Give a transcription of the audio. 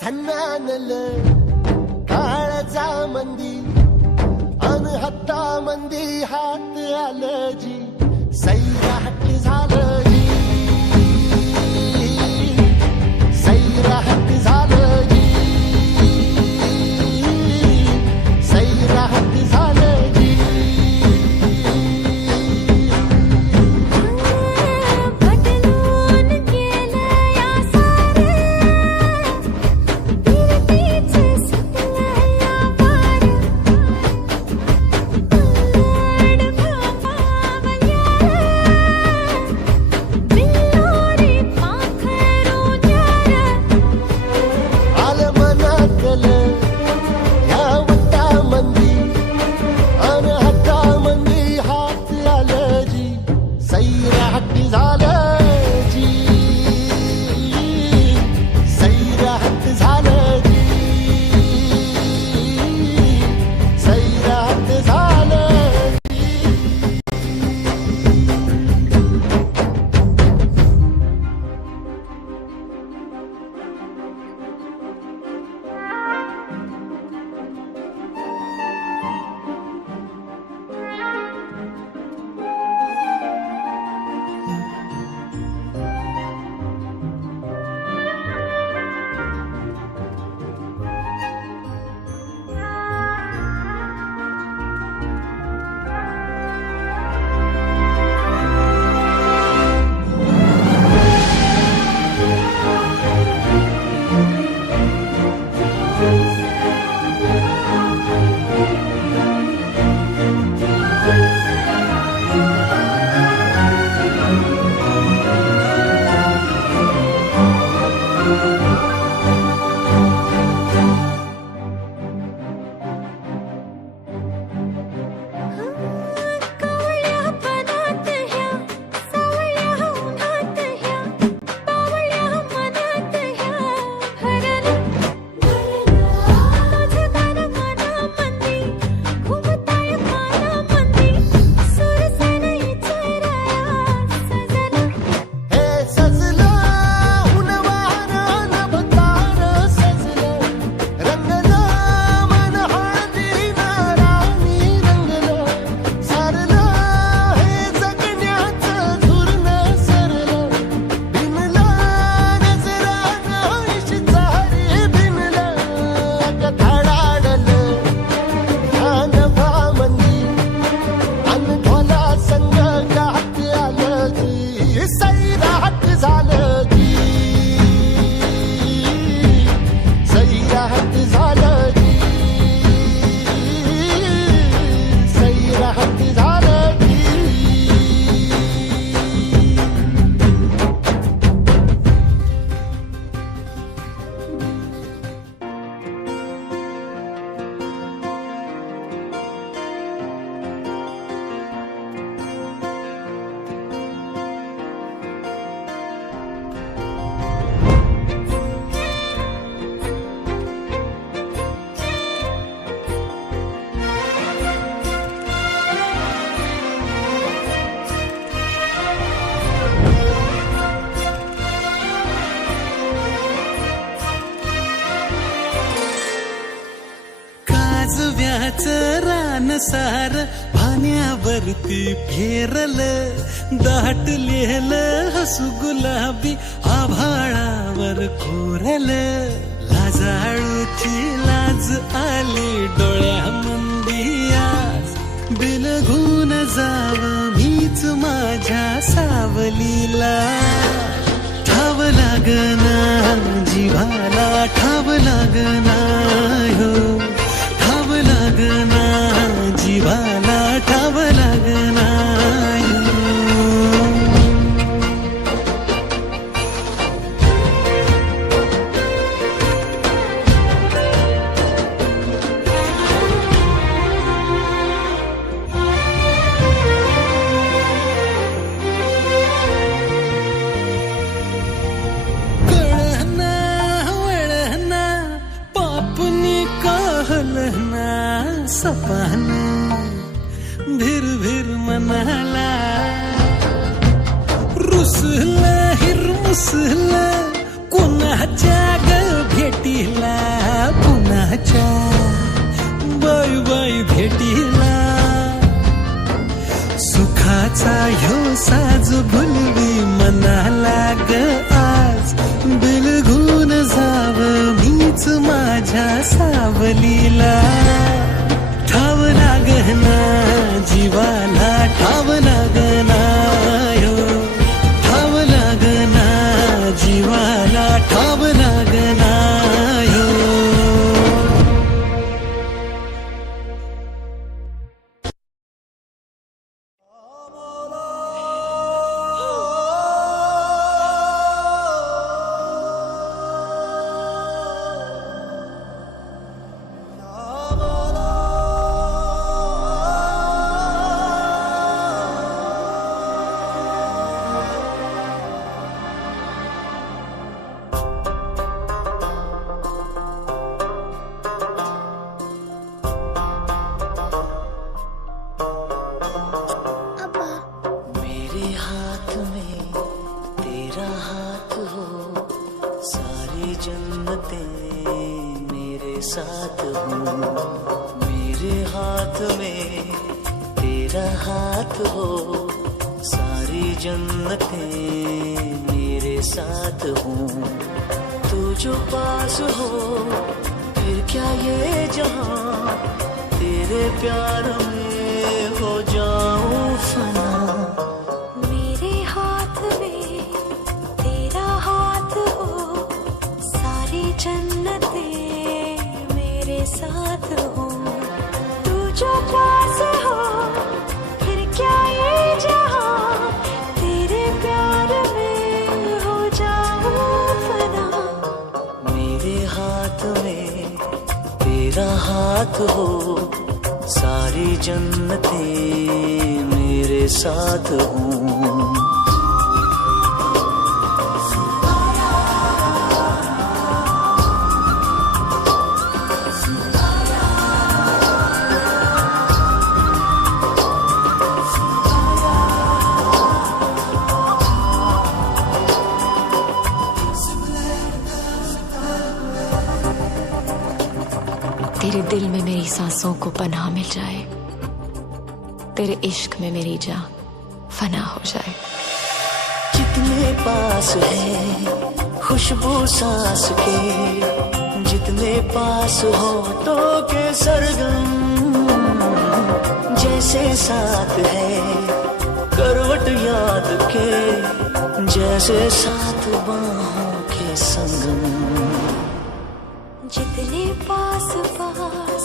झन्नानल काळजा मंदी अन हत्ता मंदी हात आलं जी सैराट झालं जी सैराट झालं जी सैराट झालं जी बदलून गेलं या सारं फिरतीच सुटलं या वार उलट भापावल्याला बिल्लोरी पाखरू न्यारा आलं मनातलं ह्या वट्टामंदी अन हत्तामंदी हात आलं जी सैराट झालं जी सैराट झालं जी सैराट झालं कावळ्या पणात ह्या सावळ्या उन्हात ह्या बावळ्या मनात ह्या हरलं तुझं गाणं मनामंदी घुमताय कानामंदी सुरसेन इचराया सजलं हे सजलं हुनवार नभतार सजलं रंगलं मन हळदीनं राणी रंगलं सारलं हे जगण्याचं धुरणं सरलं भिनलं नजरानं इशिचारी भिनलं अगं धडाडलं ह्या नभामंदी अन ढोला संग गात आलं जी सैराट झालं जी सैराट झालं जी सैराट झालं जी काजव्याचं रान सार पाण्यावरती फेरलं दाटलेलं हसू गुलाबी आभाळावर कोरलं लाजाळूची लाज आली डोळ्यामंदी आज बिलगून जाव मीच माझ्या सावलीला ठाव लागना जीवाला ठाव लागना हो ठाव लागना जीवाला ठाव लागना हो. कळना वळना पापुनी कहलना सपान भिर भिर मनाला रुसलं हिरमुसलं कोणाच्या ग भेटीला जगाच्या बाई बाई भेटीला सुखाचा ह्यो साज भुलवी मनाला ग आज बिलगून जाव मीच माझ्या सावलीला ठाव लागना जीवाला ठाव लागना ह्यो ठाव लागना जीवाला ठाव लागना ह्यो मेरे हाथ में तेरा हाथ हो सारी जन्नतें मेरे साथ हो मेरे हाथ में तेरा हाथ हो सारी जन्नतें मेरे साथ हो तू जो पास हो फिर क्या ये जहां तेरे प्यार में हो जाऊं फना मेरे हाथ में तेरा हाथ हो सारी जन्नतें मेरे साथ हो तू जो पास हो फिर क्या ये जहां तेरे प्यार में हो जाऊं फना मेरे हाथ में तेरा हाथ हो सारी जन्नतें मेरे साथ हों तेरे दिल में मेरी सांसों को पनाह मिल जाए तेरे इश्क में मेरी जान फना हो जाए जितने पास है खुशबू सांस के जितने पास हो तो के सरगम जैसे साथ है करवट याद के जैसे साथ बाहों के संगम जितने पास पास